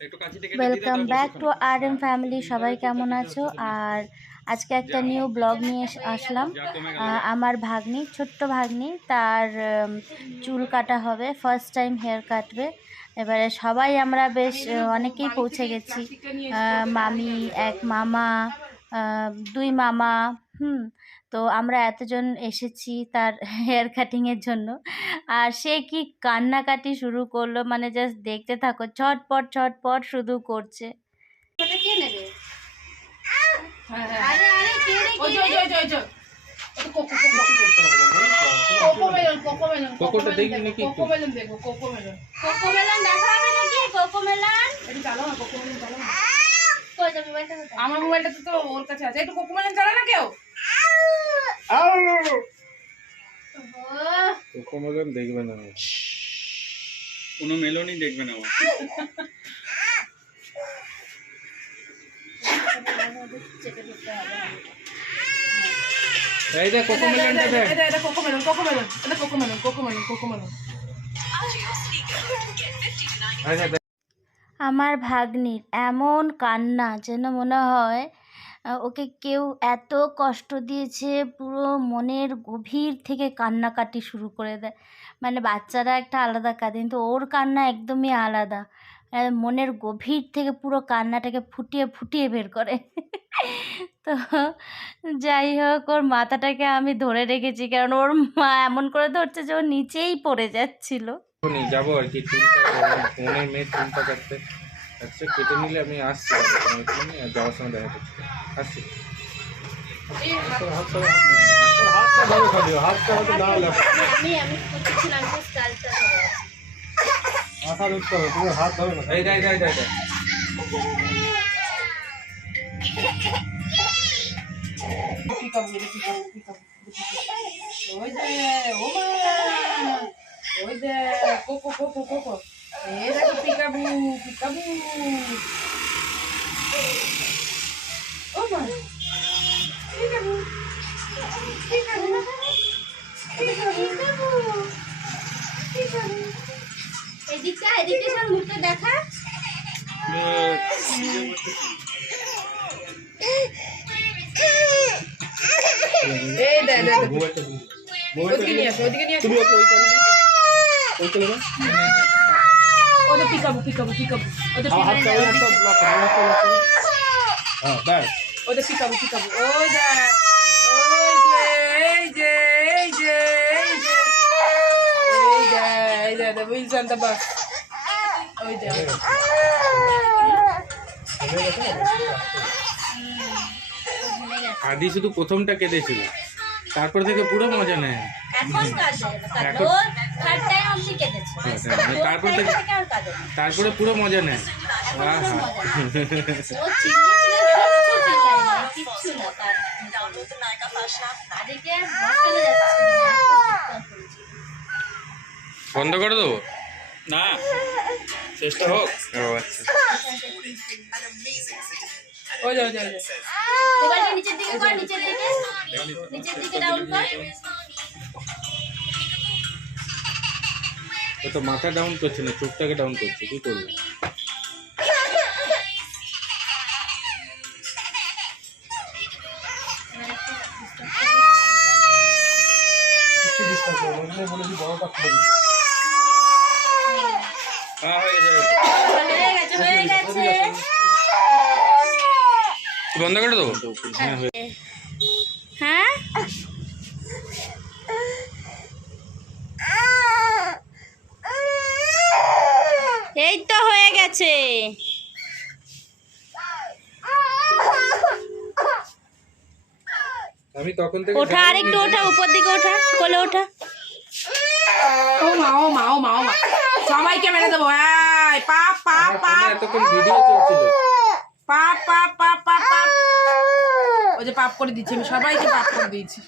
Welcome back to RM family. সবাই কেমন আছো? আর আজকে একটা নিউ ব্লগ নিয়ে আসলাম। আমার ভাগ্নি, ছোট্ট ভাগ্নি, তার চুল কাটা হবে, ফার্স্ট টাইম হেয়ার কাটবে। এবারে সবাই আমরা বেশ অনেকেই পৌঁছে গেছি। মামি, এক মামা, দুই মামা, তো আমরা এতজন এসেছি তার হেয়ার কাটিংয়ের জন্য। আর সে কি কান্নাকাটি শুরু করলো, মানে জাস্ট দেখতে থাকো, ছটপট ছটপট শুধু করছে। কে নেবে? আমার মোবাইলটা তো ওর কাছে আছে, একটু কোকোমেলন চালা না কেউ। কোকোমেলন দেখবে না, কোনো মেলনই দেখবে না। এই দেখ কোকোমেলনটা দেখ, এটা কোকোমেলন, কোকোমেলন, এটা কোকোমেলন, কোকোমেলন, কোকোমেলন। আমার ভাগ্নির এমন কান্না যেন মনে হয় ওকে কেউ এত কষ্ট দিয়েছে, পুরো মনের গভীর থেকে কান্নাকাটি শুরু করে দেয়। মানে বাচ্চারা একটা আলাদা কাঁদে, কিন্তু ওর কান্না একদমই আলাদা, মনের গভীর থেকে পুরো কান্নাটাকে ফুটিয়ে ফুটিয়ে বের করে। তো যাই হোক, ওর মাথাটাকে আমি ধরে রেখেছি, কারণ ওর মা এমন করে ধরছে যে ও নিচেই পড়ে যাচ্ছিল। যাবো আর কি, চুলটা ফোনের মেয়ে চুলটা কাটতে আচ্ছা কেটে নিলে আমি আসছি, যাওয়ার সময় দেখা করছি, আসছি। হাত ধরো না, এই যাই যাই যাই যাই। ওই যে ওমা, ওই যে কোকো কোকো কোকো, এই দেখো পিকাবু পিকাবু। ওমা পিকাবু পিকাবু পিকাবু পিকাবু। এদিকটা এদিকে সব মুখটা দেখা। এই দে দে ওদিকে নিয়ে আসো, ওদিকে নিয়ে আসো। ওই যে পিকাবু পিকাবু পিকাবু, ওই যে পিকাবু পিকাবু, ওই যে এই যে এই যে এই যে এই যে এই যে the wheels on the bus, ওই যে আদি শুধু প্রথমটা কেটেছিল, তারপর থেকে পুরো মজা নেয়। তারপরে পুরো মজা নেয়। বন্ধ করে দেবো না, চেষ্টা হোক। আচ্ছা ওই যে ওই যে মোবাইলটা নিচের দিকে কর, নিচের দিকে, নিচের দিকে ডাউন কর। ও তো মাথা ডাউন করছে না, চোখটাকে ডাউন করছে, কি করবে? বন্ধ করে দেবো। হ্যাঁ এই তো হয়ে গেছে। আমি তখন থেকে ওঠা, আরেকটু ওঠা, উপর দিকে ওঠা, কোলে ওঠা। ও মা ও মা ও মা ও মা, সবাইকে মেরে দেবো। এই পাপ পাপ পাপ, এতক্ষণ ভিডিও চলছিল। পাপ পাপ পাপ পাপ পাপ, ওই যে পাপ করে দিচ্ছি, আমি সবাইকে পাপ করে দিয়েছি।